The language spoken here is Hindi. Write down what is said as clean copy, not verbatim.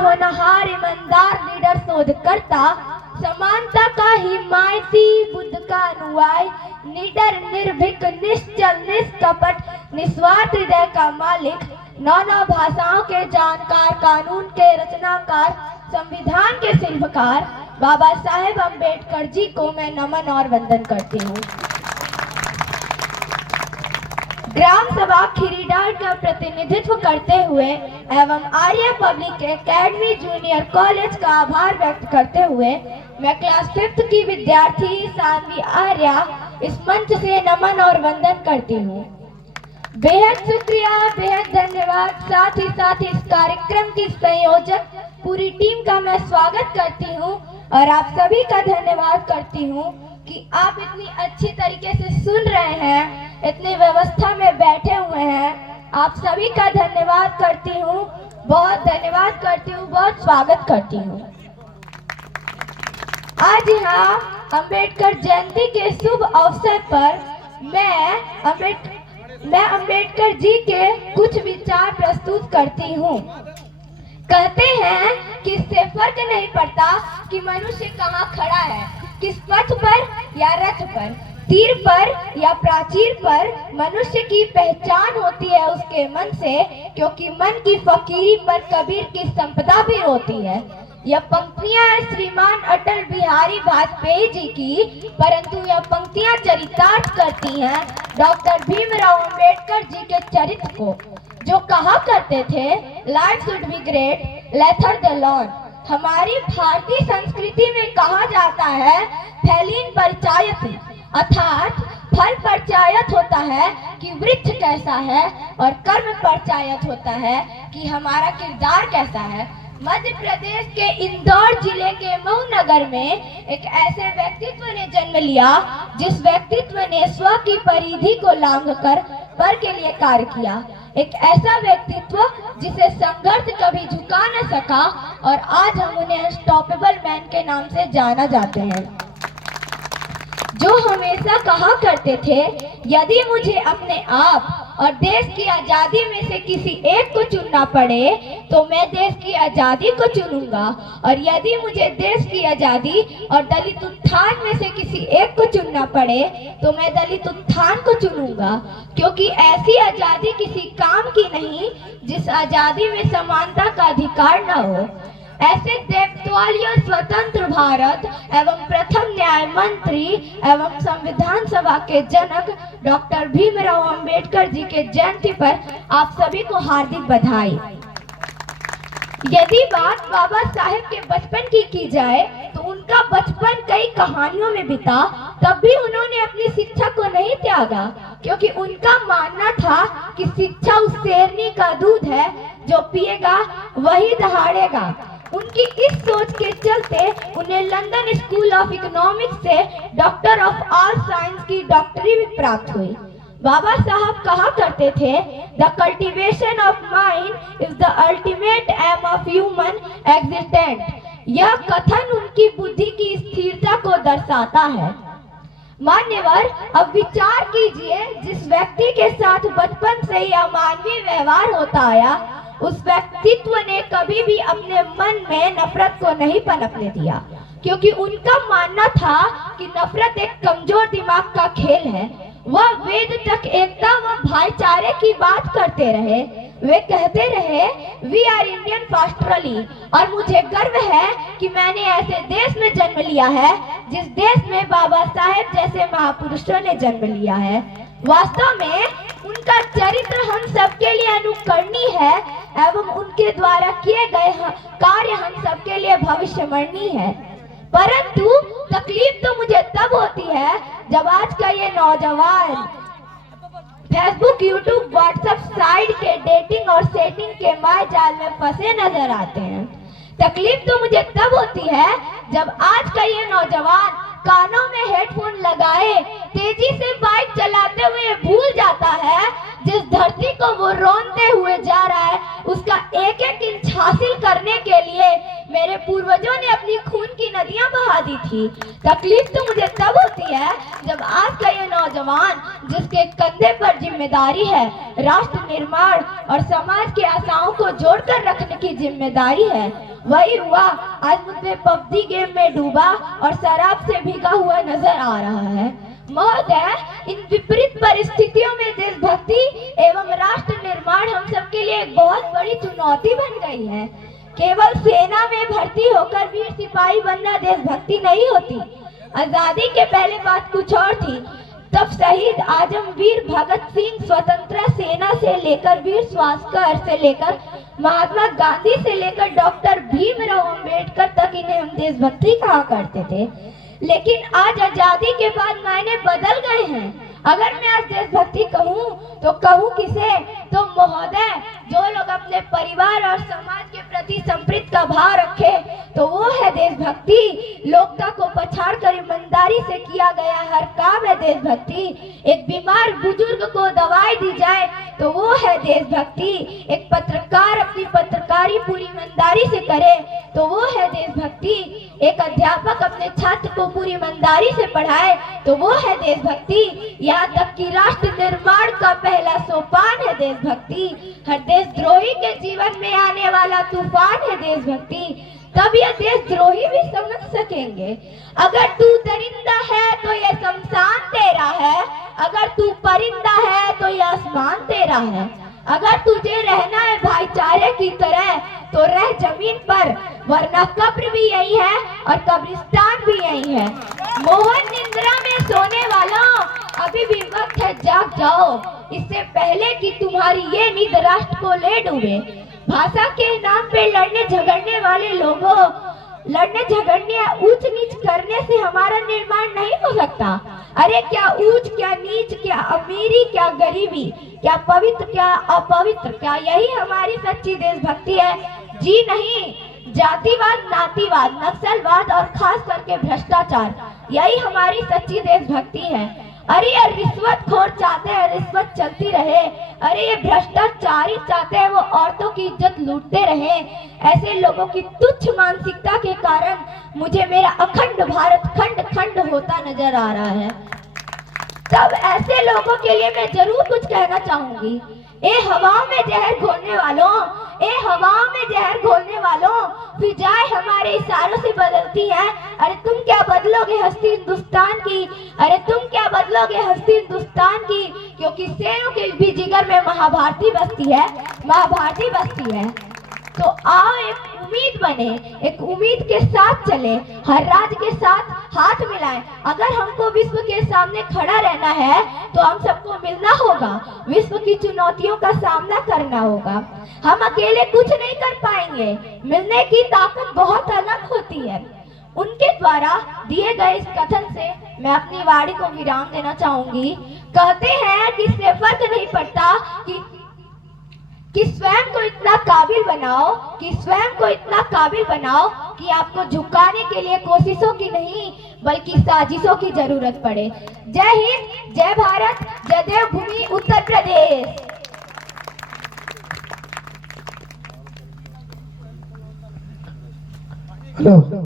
होनहार ईमानदार लीडर शोधकर्ता, समानता का हिमायती, बुद्ध का अनुयायी, निडर निर्भीक निश्चल निष्कपट निस्वार्थ हृदय का मालिक, नौ भाषाओं के जानकार, कानून के रचनाकार, संविधान के शिल्पकार बाबा साहेब अम्बेडकर जी को मैं नमन और वंदन करती हूँ। ग्राम सभा खीरीडार का प्रतिनिधित्व करते हुए एवं आर्य पब्लिक एकेडमी जूनियर कॉलेज का आभार व्यक्त करते हुए मैं क्लास 5th की विद्यार्थी सानवी आर्या इस मंच से नमन और वंदन करती हूँ। बेहद शुक्रिया, बेहद धन्यवाद। साथ ही साथ इस कार्यक्रम की संयोजक पूरी टीम का मैं स्वागत करती हूँ और आप सभी का धन्यवाद करती हूँ कि आप इतनी अच्छी तरीके से सुन रहे हैं, इतनी व्यवस्था में बैठे हुए हैं। आप सभी का धन्यवाद करती हूँ, बहुत धन्यवाद करती हूँ, बहुत स्वागत करती हूँ। आज यहाँ अम्बेडकर जयंती के शुभ अवसर पर मैं अम्बेडकर जी के कुछ विचार प्रस्तुत करती हूँ। कहते हैं कि इससे फर्क नहीं पड़ता कि मनुष्य कहाँ खड़ा है, किस पथ पर या रथ पर, तीर पर या प्राचीर पर। मनुष्य की पहचान होती है उसके मन से, क्योंकि मन की फकीरी पर कबीर की संपदा भी होती है। यह पंक्तियां हैं श्रीमान अटल बिहारी वाजपेयी जी की, परंतु यह पंक्तियां चरितार्थ करती हैं डॉक्टर भीमराव अंबेडकर जी के चरित्र को, जो कहा करते थे, life should be great, लेथर the lawn. हमारी भारतीय संस्कृति में कहा जाता है फैलीन परिचायत, अर्थात फल परिचायत होता है कि वृक्ष कैसा है और कर्म परिचायत होता है कि हमारा किरदार कैसा है। मध्य प्रदेश के इंदौर जिले के मऊ नगर में एक ऐसे व्यक्तित्व ने जन्म लिया जिस व्यक्तित्व ने स्व की परिधि को लांघकर पर के लिए कार्य किया। एक ऐसा व्यक्तित्व जिसे संघर्ष कभी झुका न सका और आज हम उन्हें अनस्टॉपेबल मैन के नाम से जाना जाते हैं, जो हमेशा कहा करते थे, यदि मुझे अपने आप और देश की आजादी में से किसी एक को चुनना पड़े तो मैं देश की आजादी को चुनूंगा, और यदि मुझे देश की आजादी और दलित उत्थान में से किसी एक को चुनना पड़े तो मैं दलित उत्थान को चुनूंगा, क्योंकि ऐसी आजादी किसी काम की नहीं जिस आजादी में समानता का अधिकार न हो। ऐसे देवत्वालियों स्वतंत्र भारत एवं प्रथम न्याय मंत्री एवं संविधान सभा के जनक डॉक्टर भीमराव अंबेडकर जी के जयंती पर आप सभी को हार्दिक बधाई। यदि बात बाबा साहेब के बचपन की जाए तो उनका बचपन कई कहानियों में बीता, तब भी उन्होंने अपनी शिक्षा को नहीं त्यागा, क्योंकि उनका मानना था कि शिक्षा उस शेरनी का दूध है जो पिएगा वही दहाड़ेगा। उनकी इस सोच के चलते उन्हें लंदन स्कूल ऑफ इकोनॉमिक्स से डॉक्टर ऑफ ऑल साइंस की डॉक्टरी भी प्राप्त हुई। बाबा साहब कहा करते थे, the cultivation of mind is the ultimate aim of human existence. यह कथन उनकी बुद्धि की स्थिरता को दर्शाता है। मान्यवर, अब विचार कीजिए, जिस व्यक्ति के साथ बचपन से ही अमानवीय व्यवहार होता आया, उस व्यक्तित्व ने कभी भी अपने मन में नफरत को नहीं पनपने दिया, क्योंकि उनका मानना था कि नफरत एक कमजोर दिमाग का खेल है। वह वेद तक एकता व भाईचारे की बात करते रहे। वे कहते रहे, वी आर इंडियन फास्टरली, और मुझे गर्व है कि मैंने ऐसे देश में जन्म लिया है जिस देश में बाबा साहेब जैसे महापुरुषों ने जन्म लिया है। वास्तव में उनका चरित्र हम सबके लिए अनुकरणीय है एवं उनके द्वारा किए गए कार्य हम सबके लिए भविष्यवाणी है। परंतु तकलीफ तो मुझे तब होती है जब आज का ये नौजवान फेसबुक, यूट्यूब, व्हाट्सएप साइट के डेटिंग और सेटिंग के माय जाल में फंसे नजर आते हैं। तकलीफ तो मुझे तब होती है जब आज का ये नौजवान कानों में हेडफोन लगाए तेजी से बाइक चलाते हुए भूल जाता है जिस धरती को वो रोनते हुए जा रहा है, उसका एक एक इंच हासिल करने के लिए मेरे पूर्वजों ने अपनी खून की नदियां बहा दी थी। तकलीफ तो मुझे तब होती है जब आज का ये नौजवान, जिसके कंधे पर जिम्मेदारी है राष्ट्र निर्माण और समाज की आशाओं को जोड़कर रखने की जिम्मेदारी है, वही हुआ आज मुझे पबजी गेम में डूबा और शराब से भीगा हुआ नजर आ रहा है। महोदय, इन विपरीत परिस्थितियों में देशभक्ति एवं राष्ट्र निर्माण हम सबके लिए एक बहुत बड़ी चुनौती बन गई है। केवल सेना में भर्ती होकर वीर सिपाही बनना देशभक्ति नहीं होती। आजादी के पहले बात कुछ और थी। तब शहीद आजमवीर भगत सिंह, स्वतंत्रता सेना से लेकर वीर सावरकर से लेकर महात्मा गांधी से लेकर डॉक्टर भीमराव अंबेडकर तक इन्हें हम देशभक्ति कहा करते थे। लेकिन आज आजादी के बाद मायने बदल गए हैं। अगर मैं आज देशभक्ति कहूँ तो कहूँ किसे? तो महोदय, जो लोग अपने परिवार और समाज के प्रति समर्पित का भाव रखे तो वो है देशभक्ति। लोकता को पछाड़कर ईमानदारी से किया गया हर काम है देशभक्ति। एक बीमार बुजुर्ग को दवाई दी जाए तो वो है देशभक्ति। एक पत्रकार अपनी पत्रकारी पूरी ईमानदारी से करे तो वो है देशभक्ति। एक अध्यापक अपने छात्र को पूरी ईमानदारी से पढ़ाए तो वो है देशभक्ति। यहाँ तक कि राष्ट्र निर्माण का पहला सोपान है देशभक्ति। हर देशद्रोही के जीवन में आने वाला तूफान है देशभक्ति। तब यह देशद्रोही भी समझ सकेंगे। अगर तू दरिंदा है तो यह शमशान तेरा है, अगर तू परिंदा है तो यह आसमान तेरा है। अगर तुझे रहना है भाईचारे की तरह तो रह जमीन पर, वरना कब्र भी यही है और कब्रिस्तान भी यही है। मोहन निंद्रा में सोने वालों, अभी भी वक्त है, जाग जाओ, इससे पहले कि तुम्हारी ये नींद राष्ट्र को ले डूबे। भाषा के नाम पे लड़ने झगड़ने वाले लोगों, लड़ने झगड़ने ऊंच नीच करने से हमारा निर्माण नहीं हो सकता। अरे क्या ऊंच, क्या नीच, क्या अमीरी, क्या गरीबी, क्या पवित्र, क्या अपवित्र, क्या यही हमारी सच्ची देशभक्ति है? जी नहीं। जातिवाद, नातीवाद, नक्सलवाद और खास करके भ्रष्टाचार, यही हमारी सच्ची देशभक्ति है। अरे ये रिश्वतखोर चाहते हैं रिश्वत चलती रहे। अरे ये भ्रष्टाचारी चाहते हैं वो औरतों की इज्जत लूटते रहे। ऐसे लोगों की तुच्छ मानसिकता के कारण मुझे मेरा अखंड भारत खंड खंड होता नजर आ रहा है। तब ऐसे लोगों के लिए मैं जरूर कुछ कहना चाहूंगी। ए हवाओं में जहर घोलने वालों, ए हवाओं में जहर घोलने वालों, फिजाएं हमारे इशारों से बदलती हैं। अरे तुम क्या बदलोगे हस्ती हिंदुस्तान की? अरे तुम क्या बदलोगे हस्ती हिंदुस्तान की? क्योंकि शेरों के भी जिगर में महाभारती बसती है, महाभारती बसती है। तो आओ एक उम्मीद बने, एक उम्मीद के साथ चले, हर राज्य के साथ हाथ मिलाएं। अगर हमको विश्व के सामने खड़ा रहना है तो हम सबको मिलना होगा, विश्व की चुनौतियों का सामना करना होगा। हम अकेले कुछ नहीं कर पाएंगे, मिलने की ताकत बहुत अलग होती है। उनके द्वारा दिए गए इस कथन से मैं अपनी वाणी को विराम देना चाहूंगी। कहते हैं कि इससे फर्क नहीं पड़ता कि स्वयं को इतना काबिल बनाओ, कि स्वयं को इतना काबिल बनाओ कि आपको झुकाने के लिए कोशिशों की नहीं बल्कि साजिशों की जरूरत पड़े। जय हिंद, जय भारत, जय देवभूमि उत्तर प्रदेश। हेलो।